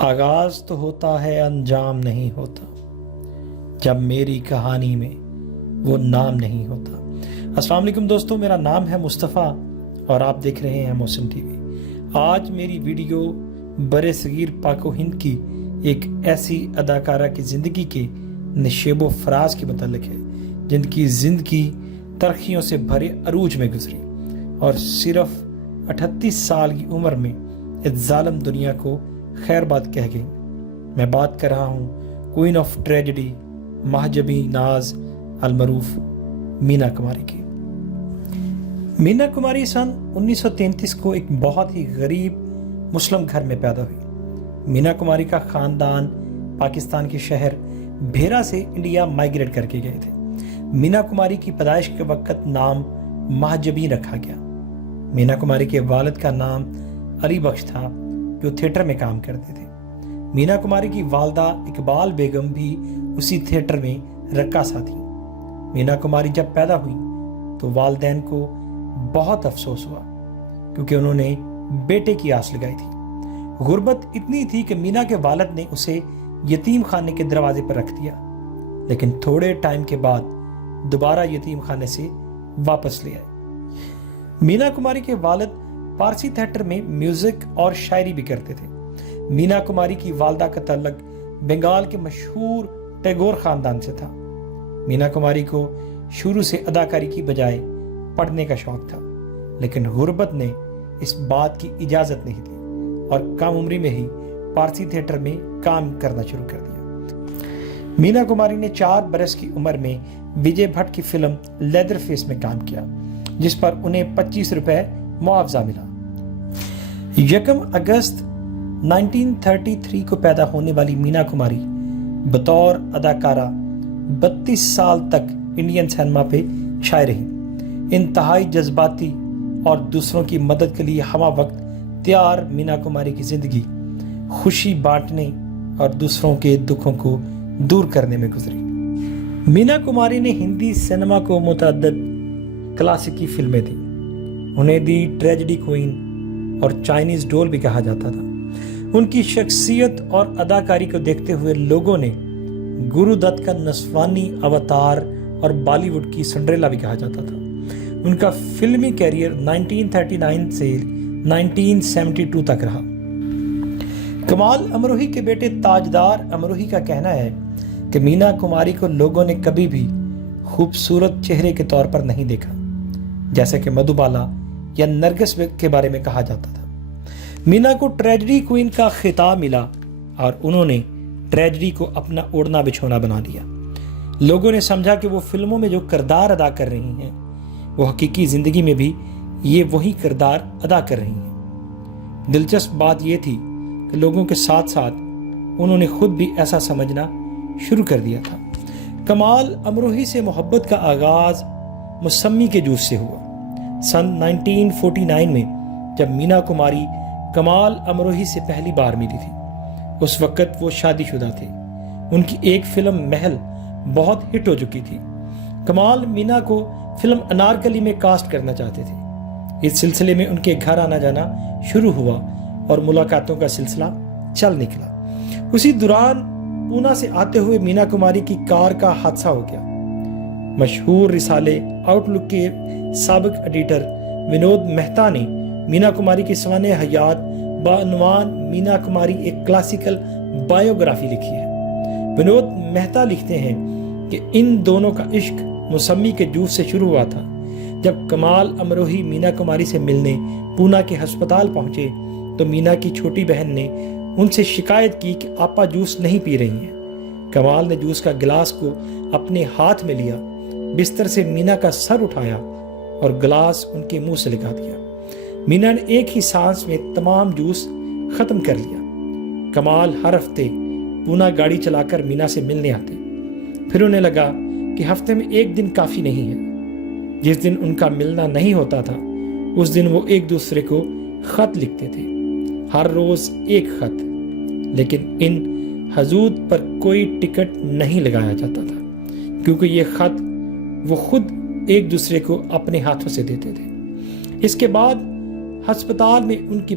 آغاز تو ہوتا ہے انجام نہیں ہوتا جب میری کہانی میں وہ نام نہیں ہوتا۔ السلام علیکم دوستو، میرا نام ہے مصطفیٰ اور آپ دیکھ رہے ہیں موسم ٹی وی۔ آج میری ویڈیو برِ صغیر پاک و ہند کی ایک ایسی اداکارہ کی زندگی کے نشیب و فراز کے متعلق ہے جن کی زندگی ترخیوں سے بھرے عروج میں گزری اور صرف 38 سال کی عمر میں اس ظالم دنیا کو خیر بات کہہ گئی۔ میں بات کر رہا ہوں کوئین آف ٹریجڈی، مہجبی ناز المعروف مینا کماری کی۔ مینا کماری سن 1933 کو ایک بہت ہی غریب مسلم گھر میں پیدا ہوئی۔ مینا کماری کا خاندان پاکستان کے شہر بھیرا سے انڈیا مائیگریٹ کر کے گئے تھے۔ مینا کماری کی پیدائش کے وقت نام مہجبی رکھا گیا۔ مینا کماری کے والد کا نام علی بخش تھا جو تھیٹر میں کام کرتے تھے۔ مینا کماری کی والدہ اقبال بیگم بھی اسی تھیٹر میں رقاصہ تھیں۔ مینا کماری جب پیدا ہوئی تو والدین کو بہت افسوس ہوا کیونکہ انہوں نے بیٹے کی آس لگائی تھی۔ غربت اتنی تھی کہ مینا کے والد نے اسے یتیم خانے کے دروازے پر رکھ دیا، لیکن تھوڑے ٹائم کے بعد دوبارہ یتیم خانے سے واپس لے آئے۔ مینا کماری کے والد پارسی تھیٹر میں میوزک اور شاعری بھی کرتے تھے۔ مینا کماری کی والدہ کا تعلق بنگال کے مشہور ٹیگور خاندان سے تھا۔ مینا کماری کو شروع سے اداکاری کی بجائے پڑھنے کا شوق تھا، لیکن غربت نے اس بات کی اجازت نہیں دی اور کم عمری میں ہی پارسی تھیٹر میں کام کرنا شروع کر دیا۔ مینا کماری نے 4 برس کی عمر میں وجے بھٹ کی فلم لیدر فیس میں کام کیا، جس پر انہیں 25 روپے معاوضہ ملا۔ 1 اگست 1933 کو پیدا ہونے والی مینا کماری بطور اداکارہ 32 سال تک انڈین سینما پہ چھائے رہی۔ انتہائی جذباتی اور دوسروں کی مدد کے لیے ہمہ وقت تیار مینا کماری کی زندگی خوشی بانٹنے اور دوسروں کے دکھوں کو دور کرنے میں گزری۔ مینا کماری نے ہندی سینما کو متعدد کلاسیکی فلمیں دیں۔ انہیں دی ٹریجڈی کوئین اور چائنیز ڈول بھی کہا جاتا تھا۔ ان کی شخصیت اور اداکاری کو دیکھتے ہوئے لوگوں نے گرو دت کا نسوانی اوتار اور بالی ووڈ کی سنڈریلا بھی کہا جاتا تھا۔ ان کا فلمی کیریئر 1939 سے 1972 تک رہا۔ کمال امروہی کے بیٹے تاجدار امروہی کا کہنا ہے کہ مینا کماری کو لوگوں نے کبھی بھی خوبصورت چہرے کے طور پر نہیں دیکھا، جیسے کہ مدھوبالا یا نرگس کے بارے میں کہا جاتا تھا۔ مینا کو ٹریجڈی کوئین کا خطاب ملا اور انہوں نے ٹریجڈی کو اپنا اوڑھنا بچھونا بنا لیا۔ لوگوں نے سمجھا کہ وہ فلموں میں جو کردار ادا کر رہی ہیں وہ حقیقی زندگی میں بھی یہ وہی کردار ادا کر رہی ہیں۔ دلچسپ بات یہ تھی کہ لوگوں کے ساتھ ساتھ انہوں نے خود بھی ایسا سمجھنا شروع کر دیا تھا۔ کمال امروہی سے محبت کا آغاز موسمی کے جوس سے ہوا۔ سن 1949 میں جب مینا کماری کمال امروہی سے پہلی بار ملی تھی، اس وقت وہ شادی شدہ تھے۔ ان کی ایک فلم محل بہت ہٹ ہو چکی تھی۔ کمال مینا کو فلم انارکلی میں کاسٹ کرنا چاہتے تھے۔ اس سلسلے میں ان کے گھر آنا جانا شروع ہوا اور ملاقاتوں کا سلسلہ چل نکلا۔ اسی دوران پونا سے آتے ہوئے مینا کماری کی کار کا حادثہ ہو گیا۔ مشہور رسالے آؤٹ لک کے سابق ایڈیٹر ونود مہتا نے مینا کماری کی سوانح حیات بعنوان مینا کماری ایک کلاسیکل بائیوگرافی لکھی ہے۔ ونود مہتا لکھتے ہیں کہ ان دونوں کا عشق موسمی کے جوس سے شروع ہوا تھا۔ جب کمال امروہی مینا کماری سے ملنے پونا کے ہسپتال پہنچے تو مینا کی چھوٹی بہن نے ان سے شکایت کی کہ آپا جوس نہیں پی رہی ہیں۔ کمال نے جوس کا گلاس کو اپنے ہاتھ میں لیا، بستر سے مینا کا سر اٹھایا اور گلاس ان کے منہ سے لگا دیا۔ مینا نے ایک ہی سانس میں تمام جوس ختم کر لیا۔ کمال ہر ہفتے پونا گاڑی چلا کر مینا سے ملنے آتے، پھر انہیں لگا کہ ہفتے میں ایک دن کافی نہیں ہے۔ جس دن ان کا ملنا نہیں ہوتا تھا اس دن وہ ایک دوسرے کو خط لکھتے تھے، ہر روز ایک خط، لیکن ان حدود پر کوئی ٹکٹ نہیں لگایا جاتا تھا کیونکہ یہ خط وہ خود ایک دوسرے کو اپنے ہاتھوں سے دیتے تھے۔ اس کے بعد ہسپتال میں ان کی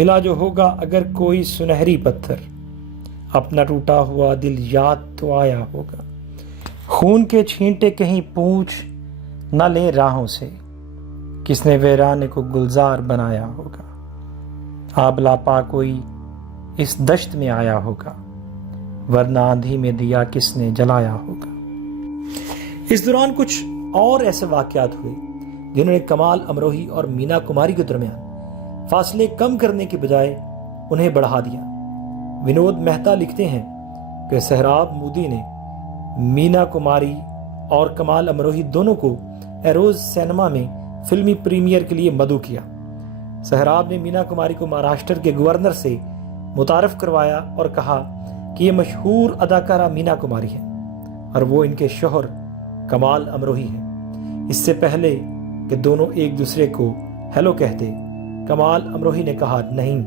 ملا جو ہوگا اگر کوئی سنہری پتھر، اپنا ٹوٹا ہوا دل یاد تو آیا ہوگا۔ خون کے چھینٹے کہیں پوچھ نہ لیں راہوں سے، کس نے ویرانے کو گلزار بنایا ہوگا۔ آب لاپا کوئی اس دشت میں آیا ہوگا، ورنہ آندھی میں دیا کس نے جلایا ہوگا۔ اس دوران کچھ اور ایسے واقعات ہوئے جنہوں نے کمال امروہی اور مینا کماری کے درمیان فاصلے کم کرنے کے بجائے انہیں بڑھا دیا۔ ونود مہتا لکھتے ہیں کہ سہراب مودی نے مینا کماری اور کمال امروہی دونوں کو ایروز سینما میں فلمی پریمیئر کے لیے مدعو کیا۔ سہراب نے مینا کماری کو مہاراشٹر کے گورنر سے متعارف کروایا اور کہا کہ یہ مشہور اداکارہ مینا کماری ہے اور وہ ان کے شوہر کمال امروہی ہیں۔ اس سے پہلے کہ دونوں ایک دوسرے کو ہیلو کہتے، کمال امروہی نے کہا، نہیں،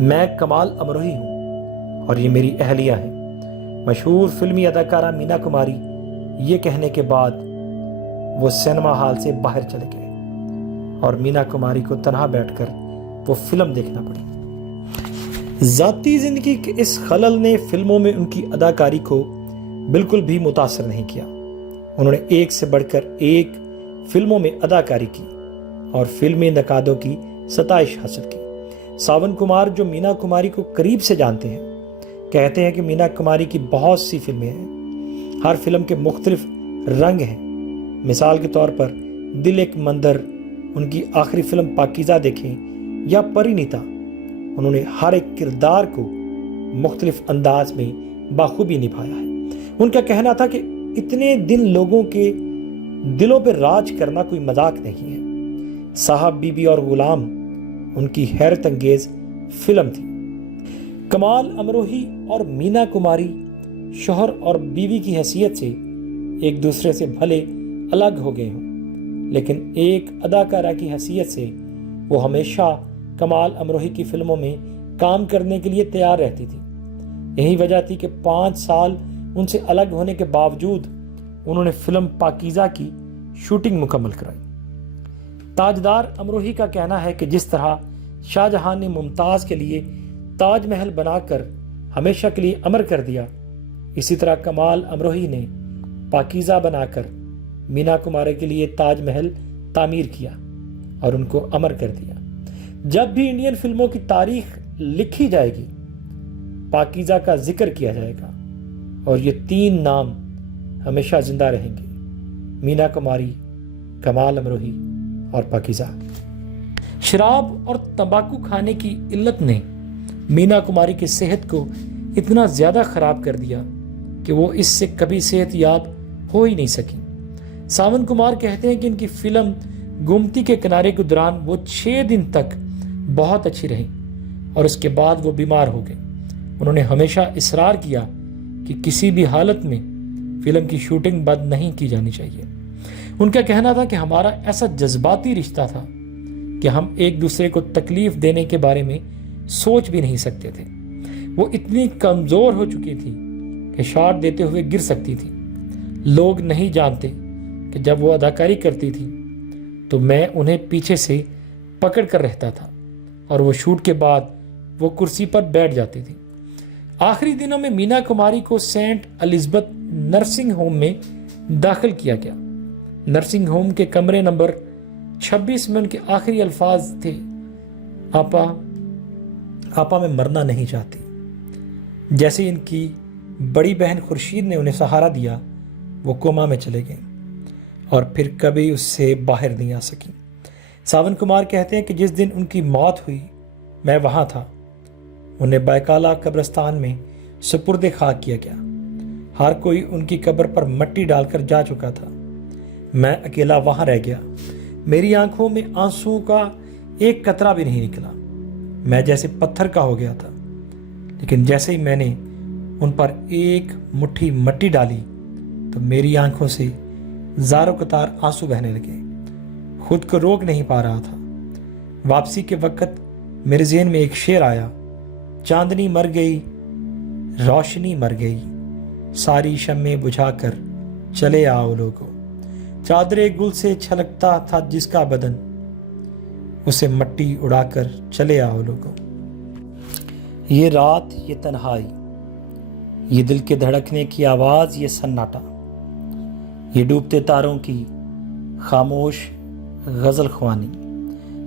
میں کمال امروہی ہوں اور یہ میری اہلیہ ہے۔ مشہور فلمی اداکارہ مینا کماری یہ کہنے کے بعد وہ سینما ہال سے باہر چلے گئے اور مینا کماری کو تنہا بیٹھ کر وہ فلم دیکھنا پڑی۔ ذاتی زندگی کے اس خلل نے فلموں میں ان کی اداکاری کو بالکل بھی متاثر نہیں کیا۔ انہوں نے ایک سے بڑھ کر ایک فلموں میں اداکاری کی اور فلمی نقادوں کی ستائش حاصل کی۔ ساون کمار جو مینا کماری کو قریب سے جانتے ہیں کہتے ہیں کہ مینا کماری کی بہت سی فلمیں ہیں، ہر فلم کے مختلف رنگ ہیں۔ مثال کے طور پر دل ایک مندر، ان کی آخری فلم پاکیزہ دیکھیں، یا پرینیتا، انہوں نے ہر ایک کردار کو مختلف انداز میں بخوبی نبھایا ہے۔ ان کا کہنا تھا کہ اتنے دن لوگوں کے دلوں پہ راج کرنا کوئی مذاق نہیں ہے۔ صاحب بی بی اور غلام ان کی حیرت انگیز فلم تھی۔ کمال امروہی اور مینا کماری شوہر اور بیوی کی حیثیت سے ایک دوسرے سے بھلے الگ ہو گئے ہوں، لیکن ایک اداکارہ کی حیثیت سے وہ ہمیشہ کمال امروہی کی فلموں میں کام کرنے کے لیے تیار رہتی تھی۔ یہی وجہ تھی کہ 5 سال ان سے الگ ہونے کے باوجود انہوں نے فلم پاکیزہ کی شوٹنگ مکمل کرائی۔ تاجدار امروہی کا کہنا ہے کہ جس طرح شاہ جہاں نے ممتاز کے لیے تاج محل بنا کر ہمیشہ کے لیے امر کر دیا، اسی طرح کمال امروہی نے پاکیزہ بنا کر مینا کماری کے لیے تاج محل تعمیر کیا اور ان کو امر کر دیا۔ جب بھی انڈین فلموں کی تاریخ لکھی جائے گی، پاکیزہ کا ذکر کیا جائے گا اور یہ 3 نام ہمیشہ زندہ رہیں گے: مینا کماری، کمال امروہی اور پاکیزہ۔ شراب اور تمباکو کھانے کی علت نے مینا کماری کی صحت کو اتنا زیادہ خراب کر دیا کہ وہ اس سے کبھی صحت یاب ہو ہی نہیں سکی۔ ساون کمار کہتے ہیں کہ ان کی فلم گومتی کے کنارے کے دوران وہ 6 دن تک بہت اچھی رہی اور اس کے بعد وہ بیمار ہو گئے۔ انہوں نے ہمیشہ اصرار کیا کہ کسی بھی حالت میں فلم کی شوٹنگ بند نہیں کی جانی چاہیے۔ ان کا کہنا تھا کہ ہمارا ایسا جذباتی رشتہ تھا کہ ہم ایک دوسرے کو تکلیف دینے کے بارے میں سوچ بھی نہیں سکتے تھے۔ وہ اتنی کمزور ہو چکی تھی کہ شاٹ دیتے ہوئے گر سکتی تھی۔ لوگ نہیں جانتے کہ جب وہ اداکاری کرتی تھی تو میں انہیں پیچھے سے پکڑ کر رہتا تھا اور وہ شوٹ کے بعد وہ کرسی پر بیٹھ جاتی تھی۔ آخری دنوں میں مینا کماری کو سینٹ الزبتھ نرسنگ ہوم میں داخل کیا گیا۔ نرسنگ ہوم کے کمرے نمبر 26 میں ان کے آخری الفاظ تھے، آپا میں مرنا نہیں چاہتی۔ جیسے ان کی بڑی بہن خورشید نے انہیں سہارا دیا، وہ کوما میں چلے گئے اور پھر کبھی اس سے باہر نہیں آ سکی۔ ساون کمار کہتے ہیں کہ جس دن ان کی موت ہوئی میں وہاں تھا۔ انہیں بیکالا قبرستان میں سپرد خاک کیا گیا۔ ہر کوئی ان کی قبر پر مٹی ڈال کر جا چکا تھا۔ میں اکیلا وہاں رہ گیا۔ میری آنکھوں میں آنسوؤں کا ایک قطرہ بھی نہیں نکلا۔ میں جیسے پتھر کا ہو گیا تھا، لیکن جیسے ہی میں نے ان پر ایک مٹھی مٹی ڈالی تو میری آنکھوں سے زاروں قطار آنسو بہنے لگے۔ خود کو روک نہیں پا رہا تھا۔ واپسی کے وقت میرے ذہن میں ایک شعر آیا، چاندنی مر گئی، روشنی مر گئی، ساری شمعیں بجھا کر چلے آؤ لوگو۔ چادرے گل سے چھلکتا تھا جس کا بدن، اسے مٹی اڑا کر چلے آؤ لوگو۔ یہ رات، یہ تنہائی، یہ دل کے دھڑکنے کی آواز، یہ سناٹا، یہ ڈوبتے تاروں کی خاموش غزل خوانی،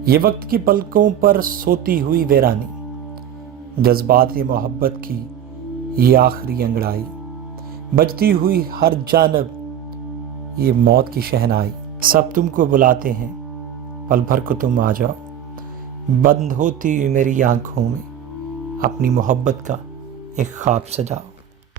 یہ وقت کی پلکوں پر سوتی ہوئی ویرانی، جذبات محبت کی یہ آخری انگڑائی، بجتی ہوئی ہر جانب یہ موت کی شہنائی، سب تم کو بلاتے ہیں، پل بھر کو تم آ جاؤ، بند ہوتی میری آنکھوں میں اپنی محبت کا ایک خواب سجاؤ۔